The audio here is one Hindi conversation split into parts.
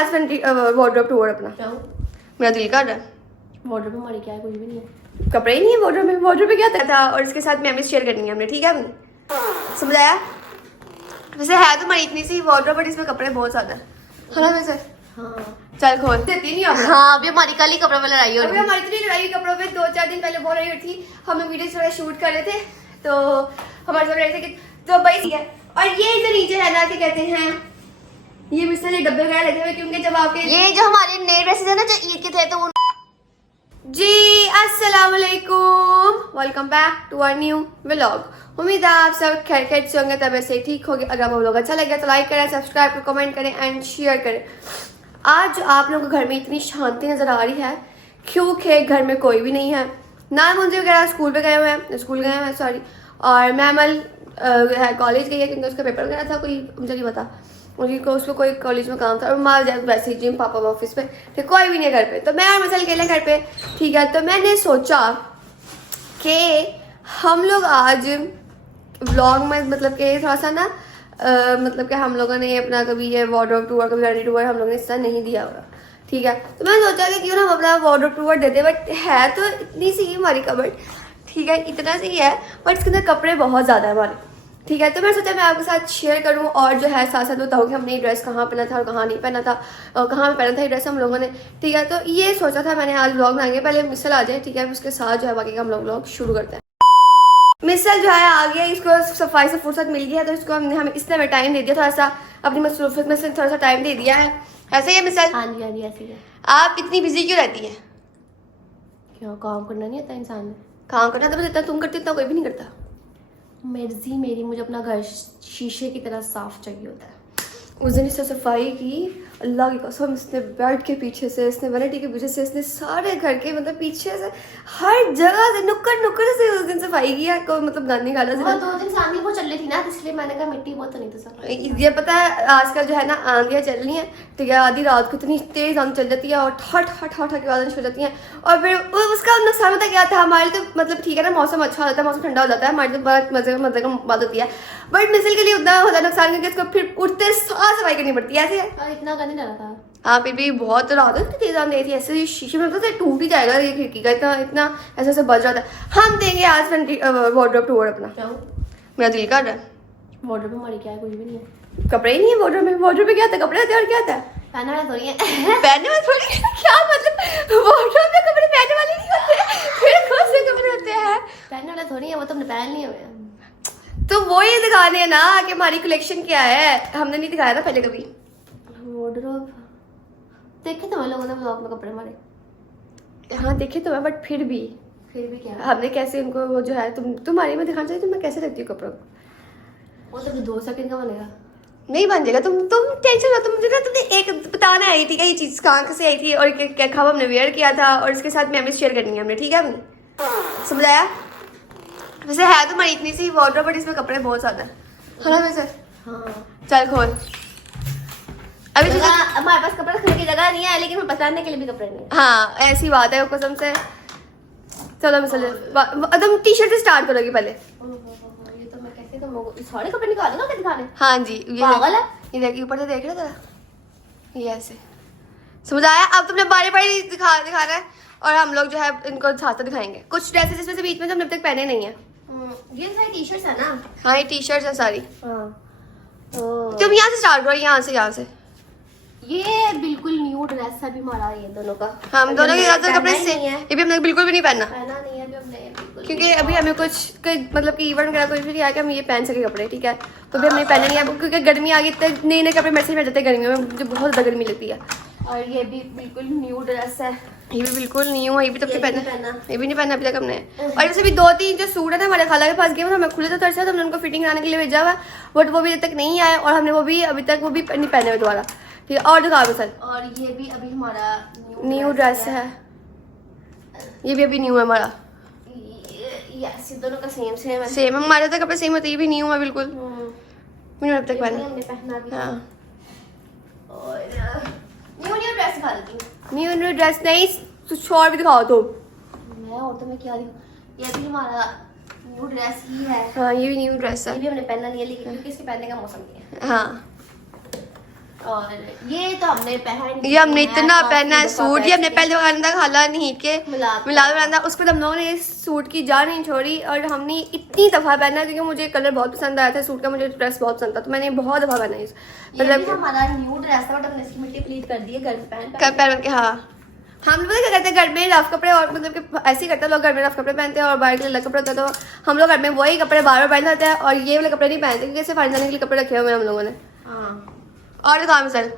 आज वार्डरोब टूर अपना। मेरा दिल कर रहा है। वार्डरोब में हमारी क्या है, कुछ भी नहीं है। कपड़े ही नहीं है वार्डरोब में। वार्डरोब में क्या था और इसके साथ मेमोरीज शेयर करनी है हमने, ठीक है? समझ आया? वैसे है तो हमारी इतनी सी वार्डरोब बट इसमें कपड़े बहुत ज्यादा है ना वैसे। हाँ चल खोल देती नहीं अब। हाँ अभी हमारी कल ही कपड़ों में लड़ाई हो अभी रही है। हमारी इतनी लड़ाई कपड़ों पे 2-4 दिन पहले बहुत लड़ाई थी। हम लोग वीडियो थोड़ा शूट कर रहे थे तो हमारे साथ रहे थे कि तो भाई ठीक है। और ये जो नीचे है ना क्या कहते हैं, ये मिस्टर ये डब्बे वगैरह लगे हुए क्योंकि जब आपके ये जो हमारे नए ड्रेसेस है ना जो ईद के थे तो जी अस्सलाम वालेकुम, welcome back to our new vlog. उम्मीद है आप सब खैर से होंगे, तब ऐसे ठीक होंगे। अगर आपको व्लॉग अच्छा लगे तो लाइक करें, सब्सक्राइब करें, कमेंट करें एंड शेयर करें। आज आप लोगों के घर में इतनी शांति नजर आ रही है क्योंकि घर में कोई भी नहीं है। ना मुंजे वगैरह स्कूल पे गए हुए हैं, स्कूल गए हुए हैं सॉरी, और मैमल है कॉलेज गई है क्योंकि उसका पेपर वगैरह था कोई, मुझे नहीं पता उनको, उसको कोई कॉलेज में काम था। और माँ वैसे ही जिम, पापा ऑफिस पे थे, कोई भी नहीं घर पे। तो मैं और मिसल अकेले घर पे, ठीक है। तो मैंने सोचा कि हम लोग आज व्लॉग में मतलब कि थोड़ा सा ना मतलब कि हम लोगों ने अपना कभी ये वार्डरोब टूर, कभी वैनिटी टूर हम लोगों ने इसका नहीं दिया होगा, ठीक है। तो मैंने सोचा कि क्यों ना हम अपना वार्डरोब टूर देते, बट है तो इतनी सी हमारी कबर्ड, ठीक है, इतना सी है बट इसके अंदर कपड़े बहुत ज़्यादा है हमारे, ठीक है। तो मैंने सोचा मैं आपके साथ शेयर करूं और जो है साथ साथ बताऊँ कि हमने ये ड्रेस कहाँ पहना था और कहाँ नहीं पहना था, और कहाँ पे पहना था ये ड्रेस हम लोगों ने, ठीक है। तो ये सोचा था मैंने आज व्लॉग बनाएंगे, पहले मिसल आ जाए, ठीक है, उसके साथ जो है बाकी का हम लोग व्लॉग शुरू करते हैं। मिसल जो है आ गया, इसको सफाई से फुर्सत मिल गया तो इसको हमने हमें इसने हमें टाइम दे दिया, थोड़ा सा अपनी मसरूफियत में से थोड़ा सा टाइम दे दिया है। ऐसे ही है मिसल? हाँ जी ऐसे ही है। आप इतनी बिजी क्यों रहती है? क्यों, काम करना नहीं आता इंसान ने? काम करना तो बस इतना तुम करती, इतना कोई भी नहीं करता। मर्जी मेरी, मुझे अपना घर शीशे की तरह साफ चाहिए होता है। उस दिन इसने सफाई की, अल्लाह की कसम, इसने बेड के पीछे से, इसने वैनिटी के पीछे से, इसने सारे घर के मतलब पीछे से हर जगह से नुक्कड़ से उस दिन सफाई की है। कोई मतलब गाने निकाला वो 2 दिन आंधी बहुत चल रही थी ना, इसलिए मैंने कहा मिट्टी बहुत तो नहीं था सब। ये पता है आजकल जो है ना आंधियाँ चल रही हैं, ठीक है, आधी रात को इतनी तेज आंधी चल जाती है और हट हट हट हट की आवाज़ें हो जाती हैं। और फिर उसका नुकसान पता क्या था, हमारे तो मतलब ठीक है ना, मौसम अच्छा हो जाता है, मौसम ठंडा हो जाता है, हमारे तो बहुत मजे का बात होती है, बट मिसल के लिए उतना होता है नुकसान क्योंकि उसको फिर उठते साथ सफाई करनी पड़ती है। ऐसे है इतना गंदा नहीं था। हाँ फिर भी बहुत रात है, तेज आंधी आई थी, ऐसे शीशे में तो टूट ही जाएगा ये खिड़की का, इतना इतना ऐसे ऐसे बज रहा था। हम देंगे आज वार्डरोब टूर अपना। मेरा दिल कर रहा है। वार्डरोब में हमारी क्या है, कुछ भी नहीं है। कपड़े ही नहीं है वार्डरोब में। वार्डरोब में क्या था, कपड़े होते हैं और क्या था पहनने वाला थोड़ी है। पहनने वाले थोड़ी, क्या मतलब वार्डरोब में कपड़े पहनने वाले नहीं होते, फिर कौन से कपड़े होते हैं? पहनने वाला थोड़ी है, वो तुमने पहन लिए हुए। तो वो ये दिखाने हैं ना कि हमारी कलेक्शन क्या है, हमने नहीं दिखाया था पहले कभी। वार्डरोब देखे तो लोगों ने ब्लॉग में कपड़े हमारे। हाँ देखे तो मैं, बट फिर भी क्या हमने कैसे उनको वो जो है तुम्हारी में दिखाना चाहिए, मैं कैसे रखती हूँ कपड़ों को। वो तो 2 सेकंड का बनेगा, नहीं बन जाएगा। तुम टेंशन मत, मुझे ना तुमने एक बताना है, ठीक है, ये चीज कहाँ से आई थी और क्या कब हमने वेयर किया था और इसके साथ मेमोरीज शेयर करनी है हमने, ठीक है? समझ आया? वैसे है तो हमारी इतनी सी वार्डरोब बट इसमें कपड़े बहुत ज्यादा है ना वैसे। हाँ चल खोल। अभी तुझे हमारे पास कपड़े रखने की जगह नहीं है, लेकिन हमें पहनने के लिए भी कपड़े नहीं है। हाँ ऐसी बात है कसम से। चलो मिसल तुम टी शर्ट से स्टार्ट करोगी पहले। ये तो मैं कैसे तुम लोग सारे कपड़े निकाल दूंगा दिखाने। हाँ जी पागल है। ये देखिए ऊपर से देख रहे थे ये ऐसे। समझ आया? अब तुमने बारी बारी दिखाना है और हम लोग जो है इनको साथ साथ दिखाएंगे। कुछ ड्रेसेस इसमें से बीच में जो हमने अब तक पहने नहीं है। ये सारी टी शर्ट्स है ना? हाँ ये टी शर्ट्स है सारी। हाँ तुम यहाँ से स्टार्ट करो, यहाँ से। ये बिल्कुल न्यू ड्रेस है अभी हमारा, ये दोनों का। हम दोनों के ज्यादातर कपड़े से नहीं है, ये भी हमने बिल्कुल भी नहीं पहना पहना नहीं है अभी हमने बिल्कुल, क्योंकि अभी हमें कुछ मतलब कि इवेंट वगैरह कुछ भी नहीं आया कि हम ये पहन सके कपड़े, ठीक है। तो भी हमने पहने नहीं है क्योंकि गर्मी आ गई, इतने नए नए कपड़े मैसेज में जाते हैं गर्मियों में, मुझे बहुत ज़्यादा गर्मी लगती है। और ये भी बिल्कुल न्यू ड्रेस है, ये भी बिल्कुल न्यू है, ये भी तब से पहना, ये भी नहीं पहना अभी तक हमने। और और वैसे भी 2-3 जो सूट है ना हमारे खाला के पास गए, हमें खुले तो तरसा, तो हमने उनको फिटिंग कराने के लिए भेजा हुआ, बट वो भी अभी तक नहीं आया और हमने वो भी अभी तक वो भी नहीं पहने हुए दोबारा, ठीक है। और दिखा सर, और ये भी अभी हमारा न्यू ड्रेस है, ये भी अभी न्यू है हमारा। ये दोनों का सेम है। सेम हमारे तो कपड़े सेम होते हैं, ये भी न्यू है बिल्कुल, मैंने अब तक पहना। हमने पहना भी। हाँ और न्यू ड्रेस दिखा देती हूँ। न्यू ड्रेस नहीं, कुछ और भी दिखाओ तुम। मैं और तुम्हें क्या दिखाऊं, ये भी हमारा न्यू ड्रेस ही है। हाँ ये भी न्यू ड्रेस ये है। भी हमने पहना नहीं है, लेकिन क्योंकि इसके पहनने का मौसम नहीं है। हाँ और ये तो हमने पहन ये हमने इतना तो पहना है काफी सूट, ये हमने पहले पहना था खाला नहीं के मिलाद मिलाद था, उसके बाद हम लोगों ने इस सूट की जान नहीं छोड़ी और हमने इतनी दफ़ा पहना क्योंकि मुझे कलर बहुत पसंद आया था सूट का, मुझे ड्रेस बहुत पसंद था तो मैंने बहुत दफ़ा पहना इस ये भी हमारा न्यू ड्रेस था बट हमने इसकी मिट्टी प्लीट कर दी है घर में पहन के। हाँ हम लोग क्या करते हैं घर में रफ कपड़े, और मतलब कि ऐसे ही करते हैं लोग, घर में रफ कपड़े पहनते हैं और बाहर के लिए अलग कपड़े होते हैं, तो हम लोग घर में वही कपड़े बार बार पहन जाते हैं और ये वाले कपड़े नहीं पहनते क्योंकि सिर्फ आने जाने के लिए कपड़े रखे हुए हैं हम लोगों ने। हाँ और काम सर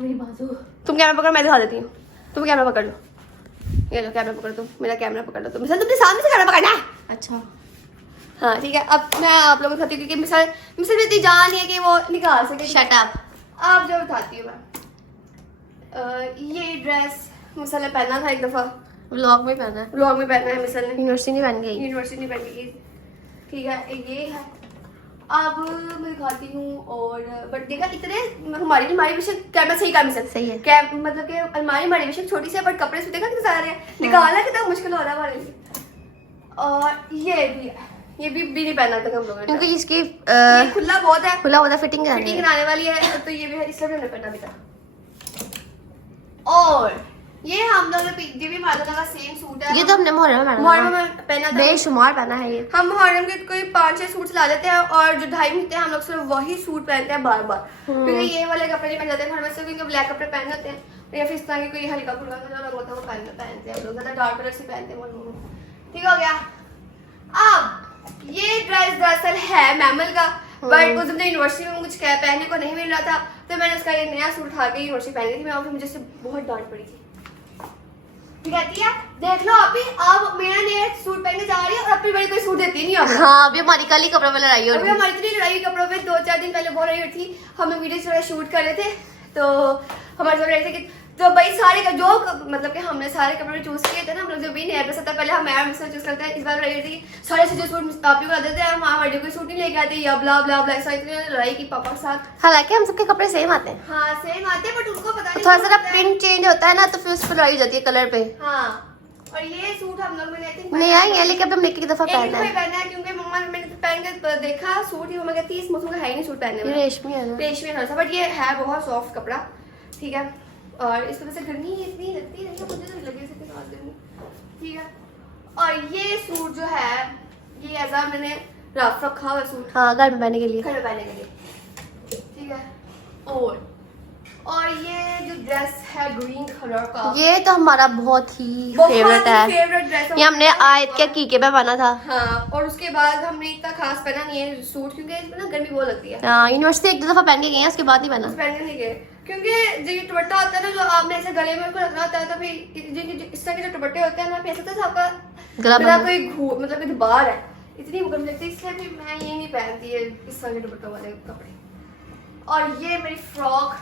मेरी बाजू तुम कैमरा पकड़, मैं दिखा देती हूँ, तुम कैमरा पकड़ लो, ये लो कैमरा पकड़, तुम मेरा कैमरा पकड़ लो, तुम मिसाल तुमने सामने से कैमरा पकड़ना है। अच्छा हाँ ठीक है, अब मैं आप लोगों को दिखाती हूँ क्योंकि मिसाल मिसाल में इतनी जान नहीं है कि वो निकाल सके। Shut up. आप जो उठाती हूँ मैं ये ड्रेस मिसाल ने पहना था एक दफ़ा, व्लॉग में पहना है, व्लॉग में पहना है मिसाल ने, यूनिवर्सिटी नहीं पहन गई। यूनिवर्सिटी पहन गई। ठीक है ये है, अब मैं दिखाती हूँ। और बट देखा इतने हमारी अलमारी विषय कैमरा सही काम मिसल सही है। मतलब कि अलमारी हमारी विषय छोटी सी है बट कपड़े से देखा कितने सारे हैं, निकालना कितना मुश्किल हो रहा है हमारे लिए। और ये भी है, ये भी नहीं पहना था हम लोगों ने क्योंकि इसकी ये खुला बहुत है, खुला होता फिटिंग फिटिंग कराने वाली है तो ये भी है, इसलिए हमने पहना भी था। और ये हम लोग ने ये भी मादा का सेम सूट है, ये तो हमने मुहर्रम में मुहर्रम में पहना था। बेशुमार पहना है ये। हम मुहर्रम के कोई 5-6 सूट ला लेते हैं और जो 2.5 महीने हम लोग सिर्फ वही सूट पहनते हैं बार बार, क्योंकि ये वाले कपड़े नहीं पहन जाते हैं से, क्योंकि ब्लैक कपड़े पहन जाते हैं या फिर इस तरह के कोई हल्का फुल्का जो लगा होता है वो पहनते हैं हम लोग, ज्यादा डार्क कलर से पहनते हैं। ठीक हो गया। अब ये ड्रेस दरअसल है मैमल का, बट उस दिन यूनिवर्सिटी में कुछ पहनने को नहीं मिल रहा था तो मैंने उसका एक नया सूट उठा के यूनिवर्सिटी पहन गई थी मैं, और फिर मुझे उससे बहुत डांट पड़ी थी। कहती है देख लो आप ही, अब मेरा नया सूट पहनने जा रही है और अपनी बड़ी कोई सूट देती नहीं है। हाँ अभी हमारी कल ही कपड़ों में लड़ाई हो अभी रही है। हमारी इतनी लड़ाई कपड़ों पे 2-4 दिन पहले बोल रही थी, हम लोग वीडियो थोड़ा शूट कर रहे थे तो हमारे बोल रहे थे कि तो भाई सारे का जो मतलब कि हमने सारे कपड़े चूज किए थे ना, हम लोग जो भी नया ड्रेस आता है पहले हम मैम से चूज करते हैं, इस बार रही थी सारे से जो सूट आप ही को देते हैं, हम हमारे कोई सूट नहीं लेके आते या ब्ला ब्ला ब्ला, ऐसा इतनी लड़ाई की पापा के साथ। हालांकि हम सबके कपड़े सेम आते हैं, हाँ सेम आते हैं बट उनको पता नहीं थोड़ा सा प्रिंट चेंज होता है ना तो फिर उस पर लड़ाई हो जाती है कलर पे। हाँ और ये सूट हम लोग मैंने आई थिंक नहीं आई है लेकिन अब हमने एक दफा पहना है। पहना है क्योंकि मम्मा ने मैंने पहन के देखा सूट ही, मम्मा कहती है इस मौसम का है ही नहीं सूट पहनने ये में, रेशमी है ना, रेशमी थोड़ा सा, बट ये है बहुत सॉफ्ट कपड़ा। ठीक है और इस वजह से गर्मी इतनी लगती नहीं है, मुझे तो लगी इसके साथ गर्मी। ठीक है और ये सूट जो है ये ऐसा मैंने रफ रखा हुआ सूट हाँ घर में पहनने के लिए। घर में पहनने के लिए। ठीक है और ये जो ड्रेस है ग्रीन कलर का, ये तो हमारा बहुत ही फेवरेट है, फेवरेट ड्रेस ये हमने आयत के कीके पे पहना था। हाँ और उसके बाद हमने इतना खास पहना नहीं है सूट क्योंकि इसमें ना गर्मी बहुत लगती है, हाँ यूनिवर्सिटी एक दो दफा पहन के गए हैं उसके बाद ही पहना। पहनने नहीं गए क्योंकि जो ये दुपट्टा होता है ना जो आपने ऐसे गले में को रखना होता है तो फिर इस तरह के जो दुपट्टे होते हैं ना फिर ऐसा होता है आपका गला कोई मतलब कि बाहर है इतनी गर्मी लगती है, इसलिए फिर मैं ये नहीं पहनती है इस तरह के दुपट्टों वाले कपड़े। और ये मेरी फ्रॉक,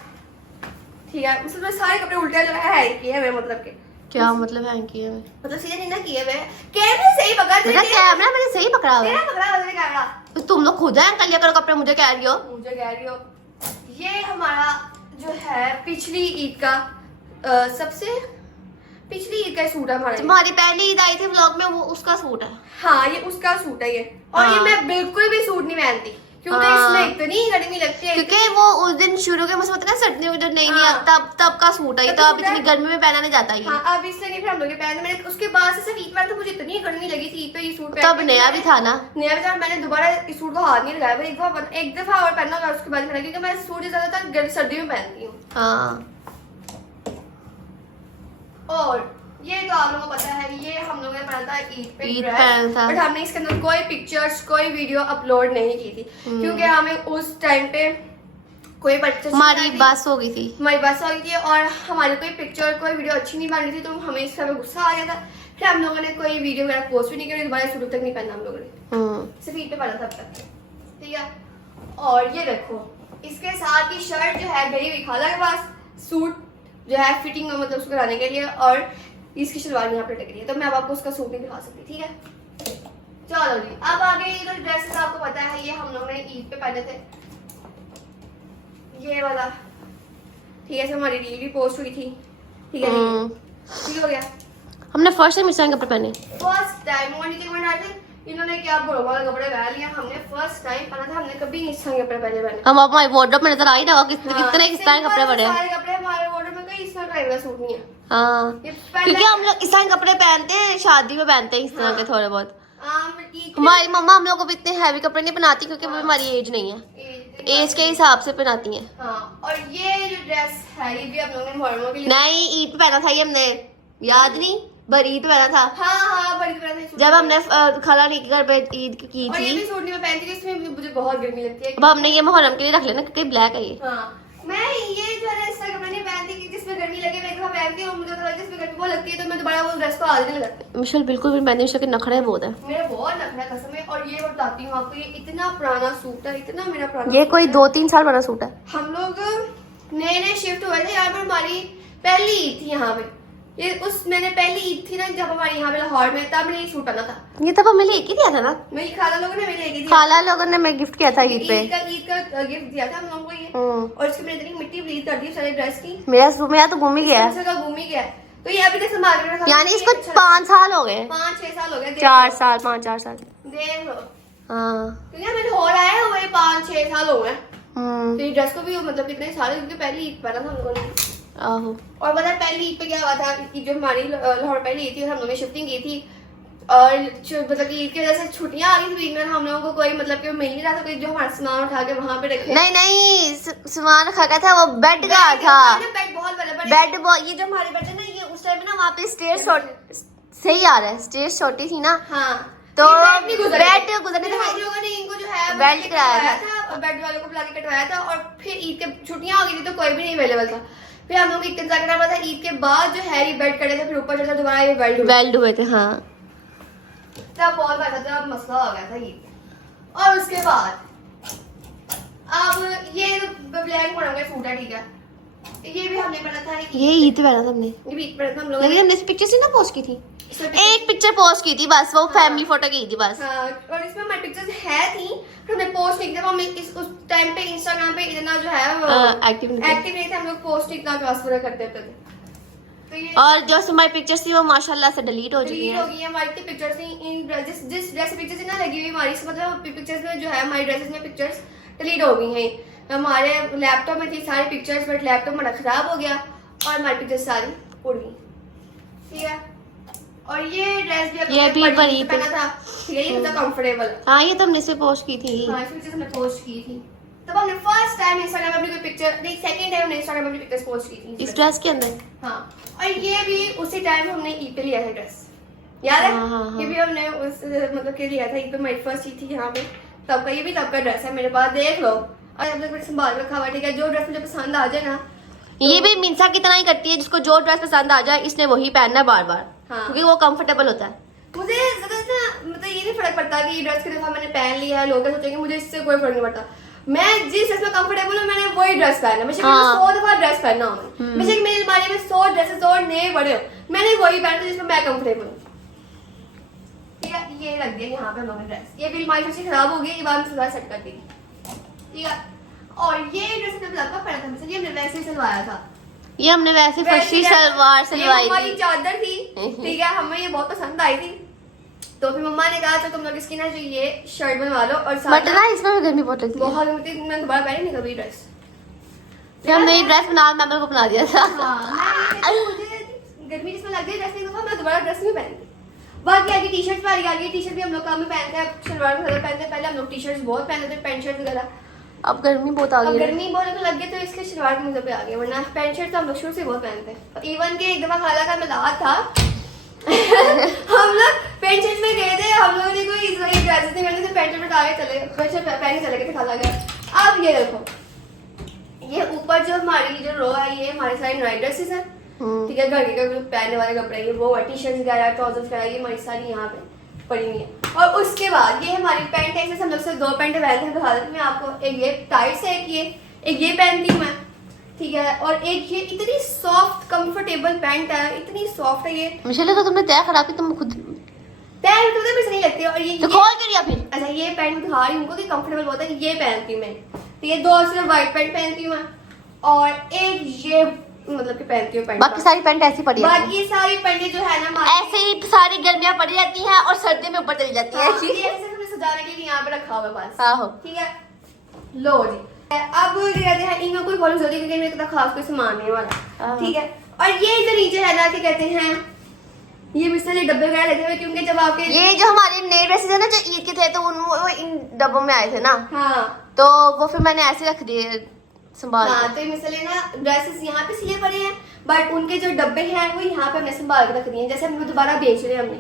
ठीक है उसमें सारे कपड़े उल्टे लगाए किए हुए, मतलब के क्या मतलब है किए हुए, मतलब सीधे नहीं ना किए हुए, कैमरे सही पकड़ मेरा कैमरा मैंने सही पकड़ा हुआ तेरा है। पकड़ा हुआ है कैमरा, तो तुम लोग खुद हैं कर लिया करो कपड़े, मुझे कह रही हो। मुझे कह रही हो। ये हमारा जो है पिछली ईद का सबसे पिछली ईद का सूट है हमारा, तुम्हारी पहली ईद आई थी व्लॉग में वो उसका सूट है। हाँ ये उसका सूट है ये, और ये हाँ। मैं बिल्कुल भी सूट नहीं पहनती क्योंकि हाँ। इसमें इतनी गर्मी लगती है क्योंकि वो उस दिन शुरू के मौसम होता है ना सर्दियों में जो नहीं हाँ। तब का सूट है ये, तब तो का अब सूट है। इतनी गर्मी में पहना नहीं जाता ये। हाँ अब इसलिए नहीं फिर हम लोग पहने, मैंने उसके बाद से सिर्फ ईद पर तो मुझे इतनी गर्मी लगी थी ईद पे ये सूट तब नया भी था ना। नया भी था, मैंने दोबारा इस सूट को हाथ नहीं लगाया, एक दफा और पहना और उसके बाद पहना क्योंकि मैं सूट ज्यादातर सर्दी में पहनती हूँ। हाँ और ये तो आप लोगों को पता है ये हम लोगों ने पहना था ईद पे ईद ड्रेस, पहना था। बट हमने इसके अंदर कोई पिक्चर्स कोई वीडियो अपलोड नहीं की थी क्योंकि हमें उस टाइम पे कोई पिक्चर हमारी बस हो गई थी, हमारी बस हो गई थी और हमारी कोई पिक्चर कोई वीडियो अच्छी नहीं बन रही थी, तो हमें इस समय गुस्सा आ गया था, फिर हम लोगों ने कोई वीडियो वगैरह पोस्ट भी नहीं करी, दोबारा सूट तक नहीं पहना हम लोगों ने, सिर्फ ईद पे पहना था अब तक। ठीक है और ये देखो इसके साथ ही शर्ट जो है गई हुई खाला के पास, सूट जो है फिटिंग में मतलब उसको कराने के लिए, और इसकी शलवार यहाँ पे लग रही है तो मैं अब आपको उसका सूट नहीं दिखा सकती। ठीक है चलो जी अब आगे ये जो ड्रेसेस आपको पता है ये हम लोगों ने ईद पे पहने थे, ये वाला ठीक है हमारी रील भी पोस्ट हुई थी। ठीक है ठीक हो गया, हमने फर्स्ट टाइम इस तरह के कपड़े पहने। फर्स्ट टाइम मोनी के बनाए थे इन्होंने क्या बोलो वाले कपड़े पहन लिया, हमने फर्स्ट टाइम पहना था, हमने कभी नहीं इस तरह के कपड़े पहले पहने। हम हमारे वार्डरोब में नजर आ ही रहा होगा कितने किस तरह के कपड़े पड़े हैं। सारे कपड़े हमारे वार्डरोब में कोई इस तरह का रेगुलर सूट नहीं है। हाँ, ये पहले क्योंकि हम लोग इस तरह के कपड़े पहनते हैं, शादी में पहनते हैं इस तरह के थोड़े बहुत। ईद हमारी मम्मा हम लोग को भी इतने हैवी कपड़े नहीं पहनाती क्योंकि वो हमारी एज नहीं है, के एज के हिसाब से पहनाती हैं। हाँ, और ये जो ड्रेस है ये भी हम लोगों ने मुहर्रम के लिए नहीं, ईद पे पहना था ये हमने, याद नहीं, बरीद पे पहना था हाँ बड़ी तरह से जब हमने खाला नहीं के घर पे ईद की और ये थी। भी सूट नहीं मैं पहनती थी, इसमें भी मुझे बहुत गर्मी लगती है। अब हमने ये मुहर्रम के लिए रख लेना क्योंकि ब्लैक है ये। हाँ, मैं ये जो है इस तरह कपड़े नहीं पहनती कि जिसमें गर्मी लगे, मैं एक दफा पहनती हूँ मुझे तो लगता है जिसमें गर्मी बहुत लगती है तो मैं दोबारा वो ड्रेस को आदमी नहीं लगती। मिशेल बिल्कुल भी पहनती, मिशेल के नखरे बहुत है। मेरा बहुत नखरा कसम है। और ये बताती हूँ आपको, ये इतना पुराना सूट है, इतना मेरा पुराना ये सूट कोई है। 2-3 साल बड़ा सूट है। हम लोग नए नए शिफ्ट हुए थे यहाँ पर, हमारी पहली ईद थी यहाँ पे। ये उस मैंने पहली ईद थी ना जब हमारे यहाँ पे लाहौर में, तब मैंने ये सूट पहना था। ये तब हमें लेके दिया था ना, मेरी खाला लोगों ने मेरे लेके दिया, खाला लोगों ने मैं गिफ्ट किया था ईद पे। ईद का गिफ्ट दिया था हम लोगों को ये। और इसकी मैंने इतनी मिट्टी ब्लीड कर दी सारे ड्रेस की, मेरा तो घूम ही गया है। का घूम ही गया है। तो ये अभी तक संभाल के रखा, यानी इसको 5 साल हो गए, 5-6 साल हो गए। 4 साल 5-4 साल। देख लो, हाँ क्योंकि मैंने हो रहा है हुए 5-6 साल हो गए। हम्म, तो ये ड्रेस को भी मतलब कितने साल, क्योंकि पहली ईद पहना था हम लोगों ने। आहो। और पता है पहली ईद पे क्या हुआ था कि जो हमारी लाहौर पहली ईद थी हम लोगों ने शिफ्टिंग की थी, और मतलब कि ईद की वजह से छुट्टियां आ गई थी बीच में, हम लोगों को कोई मतलब कि मिल नहीं रहा था कोई जो हमारा सामान उठा के वहां पे रखे। नहीं सामान रखा गया था, वो बेड का था। बेड बहुत बड़े बड़े, बेड ये जो हमारे बेड है ना, ये उस टाइम ना वहाँ पे स्टेज सही आ रहा है, स्टेज छोटी थी ना, हाँ तो बेड गुजरने तो हम लोगों ने इनको जो है बेल्ट कराया था और बेड वालों को बुला के कटवाया था। और फिर ईद के छुट्टियां हो गई थी तो कोई भी नहीं अवेलेबल था, फिर हम लोग इंतजार करना पड़ा था। ईद के बाद जो है ये बेड करे थे, फिर ऊपर चढ़ा दोबारा ये बेल्ट हुए थे। हाँ, तब बहुत बड़ा था, मसला हो गया था ईद। और उसके बाद अब ये ब्लैक पड़ा गया सूट है, ठीक है, ये भी हमने पढ़ा था, ये ईद पे पहना था हमने, ये भी पढ़ा था हम लोगों लेकिन ने। हमने पिक्चर से ना पोस्ट की थी, इसमें एक पिक्चर पोस्ट की थी बस, वो फैमिली फोटो की थी बस। हाँ, और इसमें हमारी पिक्चर्स है थी, फिर हमने पोस्ट नहीं किया। हम उस टाइम पे इंस्टाग्राम पे इतना जो है एक्टिव नहीं थे। एक्टिव नहीं थे हम लोग, पोस्ट इतना ट्रांसफर करते थे। तो ये और जो हमारी पिक्चर्स थी वो माशाल्लाह से डिलीट हो चुकी डिलीट है। हो गई है हमारी पिक्चर्स थी। इन जिस ड्रेस पिक्चर्स ना लगी हुई हमारी, मतलब पिक्चर्स में जो है हमारी ड्रेसेस में पिक्चर्स डिलीट हो गई हैं। हमारे लैपटॉप में थी सारी पिक्चर्स, बट लैपटॉप हमारा खराब हो गया और हमारी पिक्चर्स सारी उड़ गई, ठीक है। और ये ड्रेस भी ये भी बड़ी पहना था, ठीक है, ये था कंफर्टेबल। हाँ, ये तो हमने इस पे पोस्ट की थी। हाँ, इस पिक्चर्स हमने पोस्ट की थी। तब हमने फर्स्ट टाइम इंस्टाग्राम पे अपनी कोई पिक्चर नहीं, सेकंड टाइम हमने इंस्टाग्राम पे अपनी पिक्चर्स पोस्ट की थी इस ड्रेस के अंदर। हाँ, और ये भी उसी टाइम हमने ईद पे लिया था ड्रेस, याद है? हाँ, हाँ, हाँ। ये भी हमने उस मतलब के लिया था ईद पे, मेरी फर्स्ट ईद थी यहाँ पे, तब का। ये भी तब का ड्रेस है मेरे पास, देख लो। और अब तक संभाल रखा हुआ, ठीक है। जो ड्रेस मुझे पसंद आ जाए ना, ये भी मिंसा की तरह ही करती है, जिसको जो ड्रेस पसंद आ जाए इसने वही पहनना है बार बार, हाँ। क्योंकि वो कंफर्टेबल होता है। मुझे ज्यादा ना मतलब ये नहीं फर्क पड़ता कि ये ड्रेस की दफा मैंने पहन लिया है, लोग सोचेंगे, मुझे इससे कोई फर्क नहीं पड़ता। मैं जिस ड्रेस में कंफर्टेबल हूँ मैंने वही ड्रेस पहना है। बेशक हाँ। 100 दफा ड्रेस पहनना हो, बेशक मेरी अलमारी में 100 ड्रेसेस और नए बड़े हो, मैंने वही पहना जिसमें मैं कंफर्टेबल हूँ, ठीक है। ये रख दिया यहाँ पे हम लोगों ने ड्रेस, ये मेरी अलमारी से खराब हो गई, ये बाद में सुधार सेट कर देगी, ठीक है। और ये ड्रेस मैंने आपको पहना था, मुझे ये हमने वैसे ही सिलवाया था। ये हमने वैसे फर्शी सलवार सिलवाई हमारी थी। चादर थी, ठीक है, हमें ये बहुत पसंद आई थी। तो फिर मम्मा ने कहा तो तुम लोग इसकी ना जो ये शर्ट बनवा लो, और बट ना इसमें भी गर्मी बहुत लगती है। बहुत मैं दोबारा पहनी नहीं कभी ड्रेस। फिर हमने ये ड्रेस बना मेंबर को बना दिया था। हाँ, मुझे गर्मी जिसमें लग गई ड्रेस नहीं, तो मैं दोबारा ड्रेस नहीं पहनती। बाकी आगे टी शर्ट वाली आ गई, टी शर्ट भी हम लोग कम ही पहनते हैं, सलवार वगैरह पहनते हैं। पहले हम लोग टी शर्ट बहुत पहनते थे, पैंट शर्ट वगैरह। अब गर्मी बहुत आ अब गई है। गर्मी बहुत लग गई तो इसके सलवार कमीज पे आ गए, वरना पैंट शर्ट तो हम लोग शुरू से बहुत पहनते हैं। इवन के एक दफा खाला का मिलाद था हम लोग पैंट शर्ट में गए थे, हम लोगों ने कोई ड्रेसेस नहीं पहने थे, पैंट शर्ट उठा के पहन के चले गए थे खाला का। अब ये देखो, ये ऊपर जो हमारी जो रो है ये हमारी सारी नाइट ड्रेसेस है, ठीक है। घर के पहनने वाले कपड़े ये वो टी शर्ट वगैरह, ट्राउजर्स वगैरह, ये हमारी सारी यहाँ पे पड़ी हुई है। और उसके बाद ये हमारी पैंट है, हम लोग से 2 पैंट पहनते हैं, तो हालत में आपको एक ये टाइट से एक ये पहनती हूँ मैं, ठीक है। और एक ये इतनी सॉफ्ट कंफर्टेबल पैंट है, इतनी सॉफ्ट है ये, मुझे लगा तुमने तय खराब की, तुम खुद पैंट तो मुझे नहीं लगती। और ये तो खोल कर दिया फिर। अच्छा, ये पैंट मैं दिखा रही हूँ उनको कि कंफर्टेबल बहुत है, ये पहनती हूँ मैं, ठीक है। 2 सिर्फ व्हाइट पैंट पहनती हूँ मैं, और एक ये मतलब कि पहनती हूँ पैंट। बाकी सारी पैंट ऐसी पड़ी है, बाकी सारी पैंटें जो है ना ऐसे ही सारी गर्मियां पड़ी जाती हैं और सर्दी में ऊपर चली जाती है। ये ऐसे हमने सजाने के लिए यहाँ पे रखा हुआ है बस। आहो। ठीक है, लो जी। अब क्या कहते हैं, इनमें कोई फॉलो जल्दी क्योंकि मेरे को खास कोई सामान नहीं वाला। ठीक है, और ये जो नीचे है ना, क्या कहते हैं, ये मिस्टर ये डब्बे वगैरह लगे हुए क्योंकि जब आपके ये जो हमारे नए ड्रेसेस है ना जो ईद के थे तो वो इन डब्बों में आए थे ना, हाँ तो वो फिर मैंने ऐसे रख दिए संभाल हाँ, तो ये मिसले ना ड्रेसेस यहाँ पे सिले पड़े हैं, बट उनके जो डब्बे हैं वो यहाँ पे हमने संभाल के रख दिए हैं, जैसे हमने दोबारा बेच रहे हैं हमने।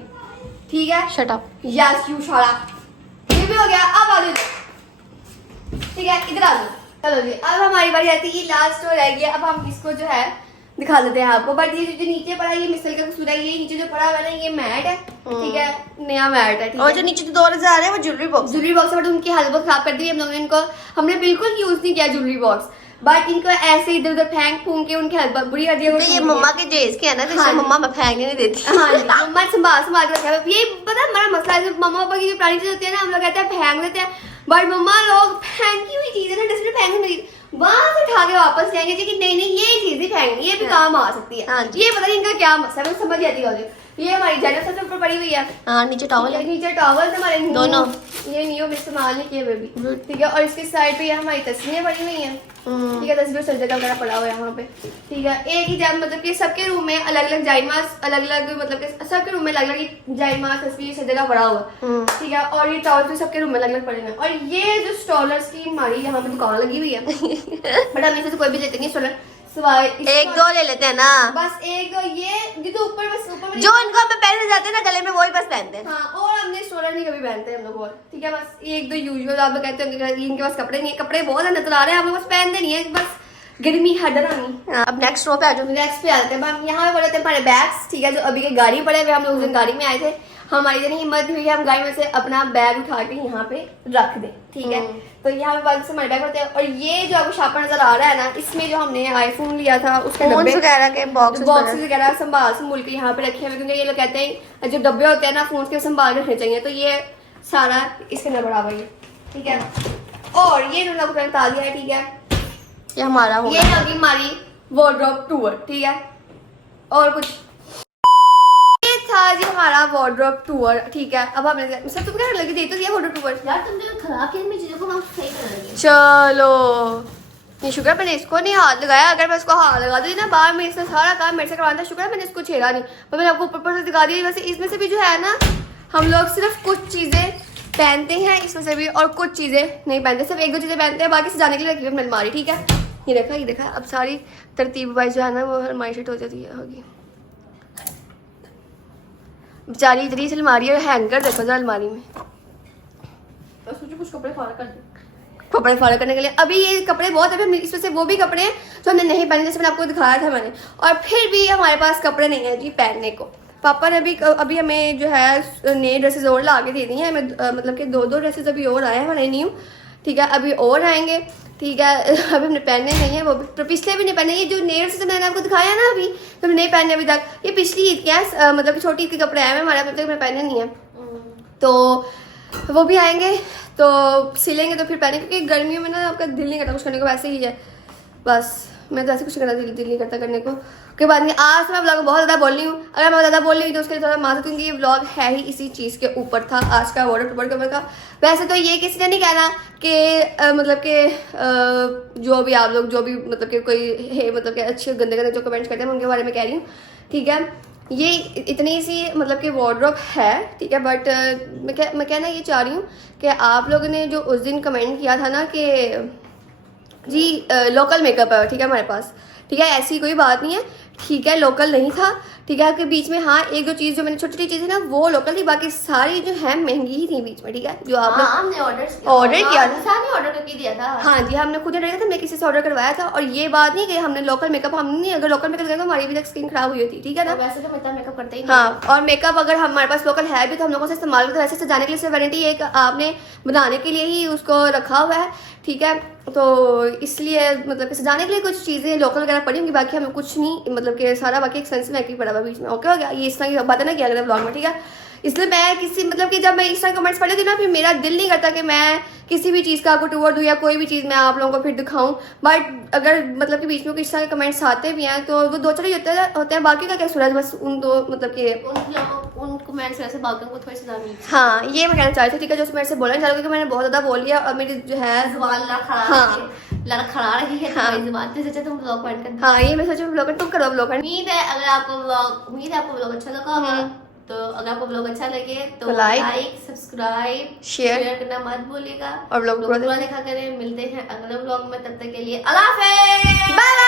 ठीक है, शट अप। यस यू शाला, ये भी हो गया। अब आ जाओ, ठीक है, इधर आ जाओ। चलो जी, अब हमारी बारी आती है, लास्ट हो रह गया। अब हम इसको जो है दिखा देते हैं आपको। बट ये जो नीचे पड़ा है ये मिसल का कसूर है, ये नीचे जो पड़ा हुआ है ना ये मैट है। ठीक है, नया मैट है। ठीक और है, जो नीचे दो नजर आ रहे हैं वो jewellery box. Jewellery box, but उनकी हालत बहुत खराब कर दी हम लोगों ने इनको। हमने बिल्कुल यूज नहीं किया ज्वेलरी बॉक्स, बट इनको ऐसे इधर उधर फेंक फूंक के उनकी हालत बुरी कर दी। तो ये मम्मा के जेज के है ना, तो हाँ इसे जी। मम्मा मैं फेंकने नहीं देती। हाँ जी, मम्मा संभाल संभाल के रखा है। ये पता है हमारा मसला है, मम्मा पापा की जो पुरानी चीज होती है ना, हम लोग कहते हैं फेंक देते हैं, बट मम्मा लोग फेंकी हुई चीज है ना डस्टबिन फेंक नहीं, वहां से उठा के वापस ले आएंगे कि नहीं नहीं ये चीज ही फेंकनी, ये भी काम आ सकती है। हाँ जी। ये पता नहीं इनका क्या मसला है, मुझे समझ नहीं आती होगी। ये हमारी जनरल सबसे ऊपर पड़ी हुई है। हाँ नीचे टॉवल है। नीचे टॉवल हमारे दोनों। ये नियो में इस्तेमाल नहीं किए बेबी। ठीक है, और इसके साइड पे ये हमारी तस्वीरें पड़ी हुई हैं। ठीक है, तस्वीर सब जगह वगैरह पड़ा हुआ है यहाँ पे। ठीक है, एक ही जगह मतलब कि सबके रूम में अलग अलग जाइमास, अलग अलग मतलब कि सबके रूम में अलग अलग जाइमास तस्वीर सब जगह पड़ा हुआ है। ठीक है, और ये टॉवल भी सबके रूम में अलग अलग पड़े हुए हैं। और ये जो स्टॉलर्स की हमारी यहाँ पे दुकान लगी हुई है, बट हम इसे से कोई भी लेते नहीं स्टॉलर, सिवाय एक दो ले लेते हैं ना, बस एक दो ये तो ऊपर, बस ऊपर में जो इनको हमें पहनने जाते हैं ना गले में वही बस पहनते हैं। हाँ, और हमने स्टोलर नहीं कभी पहनते हम लोग। और ठीक है, बस एक दो यूजुअल आप लोग कहते हैं इनके पास कपड़े नहीं है, कपड़े बहुत नजर आ रहे हैं, हम लोग बस पहनते नहीं है, बस गर्मी हडरानी। अब नेक्स्ट रो पे आ जाओ। नेक्स्ट पे आते हैं हम, यहाँ पे पड़े थे हमारे बैग्स। ठीक है, जो अभी के गाड़ी पड़े हुए, हम लोग उस दिन गाड़ी में आए थे, हमारी इतनी हिम्मत हुई है हम गाड़ी में से अपना बैग उठा के यहाँ पे रख दें। ठीक है, तो यहाँ पे बाद से हमारे बैग होते हैं। और ये जो आपको शापर नजर आ रहा है ना, इसमें जो हमने आईफोन लिया था उसके फोन डब्बे वगैरह के बॉक्सेस वगैरह संभाल के यहाँ पे रखे हुए, क्योंकि ये लोग कहते हैं जो डब्बे होते हैं ना फोन के संभाल के रखने चाहिए, तो ये सारा इसके अंदर पड़ा हुआ है। ठीक है, और ये जो आपको बता दिया है। ठीक है, ये हमारा हो ये होगी हमारी वार्डरोब टूर। ठीक है, और कुछ ये था जी हमारा वार्डरोब टूर। ठीक है, अब हमने सब तुम क्या लगी दे तो दिया वार्डरोब टूर। यार तुमने खराब किया मेरी चीजों को, मैं सही कर रही हूं। चलो, ये शुक्र है मैंने इसको नहीं हाथ लगाया, अगर मैं इसको हाथ लगा दूँ ना बाहर में, इसने सारा काम मेरे से करवाना था। शुक्र है मैंने इसको छेड़ा नहीं, पर मैंने आपको ऊपर से दिखा दिया। वैसे इसमें से भी जो है ना, हम लोग सिर्फ कुछ चीजें पहनते हैं इसमें से भी, और कुछ चीजें नहीं पहनते, सिर्फ एक दो चीजें पहनते हैं, बाकी से जाने के लिए रखी हुई अलमारी। ठीक है, ये देखा अब सारी तरतीब वाइज जो है ना वो अलमारी सेट हो जाती है होगी। बेचारी इतनी सी अलमारी है, हैंगर देखो जरा अलमारी में, बस मुझे कुछ कपड़े फाड़ कर दो, कपड़े फाड़ करने के लिए। अभी ये कपड़े बहुत है, अभी इसमें से वो भी कपड़े हैं जो हमने नहीं पहने, जैसे मैंने आपको दिखाया था मैंने, और फिर भी हमारे पास कपड़े नहीं है जी पहनने को। पापा ने अभी हमें जो है नए ड्रेसेस और ला के दे दी हैं हमें, मतलब कि दो ड्रेसेस अभी और आए हैं हमारे न्यू। ठीक है, अभी और आएंगे। ठीक है, अभी हमने पहने नहीं है, वो भी पिछले भी नहीं पहने। ये जो नए ड्रेसेस मैंने आपको दिखाया ना अभी, तो हमने नहीं पहने अभी तक, ये पिछली ईद के हैं, मतलब छोटी ईद के कपड़े आए हैं हमारे, अभी तक मैं पहने नहीं है, तो वो भी आएंगे तो सिलेंगे तो फिर पहने, क्योंकि गर्मियों में ना आपका दिल नहीं करता कुछ करने को, वैसे ही है बस, मैं तो ऐसे कुछ करना दिल नहीं करता करने को। कोई बात नहीं, आज मैं ब्लॉग बहुत ज़्यादा बोल रही हूँ, अगर मैं ज़्यादा बोल रही हूँ तो उसके लिए थोड़ा माफ, क्योंकि ये ब्लॉग है ही इसी चीज़ के ऊपर था, आज का वार्डरोब टूर के ऊपर का। वैसे तो ये किसी ने नहीं कहना कि मतलब कि जो भी आप लोग जो भी मतलब कि कोई है, मतलब कि अच्छे गंदे गंदे जो कमेंट्स करते हैं मैं उनके बारे में कह रही हूँ। ठीक है, ये इतनी सी मतलब कि वार्डरोब है। ठीक है, बट मैं कहना ये चाह रही हूँ कि आप लोगों ने जो उस दिन कमेंट किया था ना कि जी लोकल मेकअप है, ठीक है हमारे पास, ठीक है, ऐसी कोई बात नहीं है। ठीक है, लोकल नहीं था। ठीक है, आपके बीच में हाँ एक दो चीज़ जो मैंने छोटी छोटी चीज़ें ना वो लोकल थी, बाकी सारी जो है महंगी ही थी बीच में। ठीक है, जो आपने हमने ऑर्डर किया था, सारे ऑर्डर करके दिया था। हाँ जी, हमने खुद ऑर्डर किया था, मैं किसी से ऑर्डर करवाया था। और ये बात नहीं कि हमने लोकल मेकअप, हमने नहीं, अगर लोकल मेकअप किया तो हमारी भी तक स्किन खराब हुई होती। ठीक है ना, वैसे तो मैं इतना मेकअप करते ही नहीं। हाँ, और मेकअप अगर हमारे पास लोकल है भी तो हम लोगों से इस्तेमाल करते हैं, वैसे सजाने के लिए सिर्फ वारंटी एक आपने बनाने के लिए ही उसको रखा हुआ है। ठीक है, तो इसलिए मतलब कि सजाने के लिए कुछ चीज़ें लोकल वगैरह पड़ी होंगी, बाकी हमें कुछ नहीं, मतलब कि सारा बाकी एक्सपेंसिव है कि पड़ा हुआ बीच में। ओके हो गया, ये इस तरह की बातें ना किया अगले ब्लॉग में। ठीक है, इसलिए मैं किसी मतलब कि जब मैं इस तरह कमेंट्स पढ़ती थी ना, फिर मेरा दिल नहीं करता कि मैं किसी भी चीज़ का आपको टूर दूँ या कोई भी चीज़ मैं आप लोगों को फिर दिखाऊं। बट अगर मतलब कि बीच में इस तरह के कमेंट्स आते भी हैं तो वो 2-4 ही होते हैं, बाकी का क्या सूरज, बस उन दो मतलब कि उन कमेंट्स वैसे बाकियों को थोड़ी सजा मिली। हाँ ये मैं कहना चाहती थी, ठीक है, जो मेरे से बोलना चाह रही क्योंकि मैंने बहुत ज़्यादा बोल लिया और मेरी जो है जुबान लड़खड़ा रही है तुम्हारी जुबान। तो सोचा तुम ब्लॉग पॉइंट कर। हाँ ये मैं सोचा ब्लॉग तुम करो ब्लॉग। उम्मीद है आपको ब्लॉग अच्छा लगा होगा। तो अगर आपको ब्लॉग अच्छा लगे तो लाइक सब्सक्राइब शेयर करना मत भूलिएगा और ब्लॉग पूरा देखा करें। मिलते हैं अगले ब्लॉग में, तब तक के लिए अल्लाह हाफ़िज़, बाय।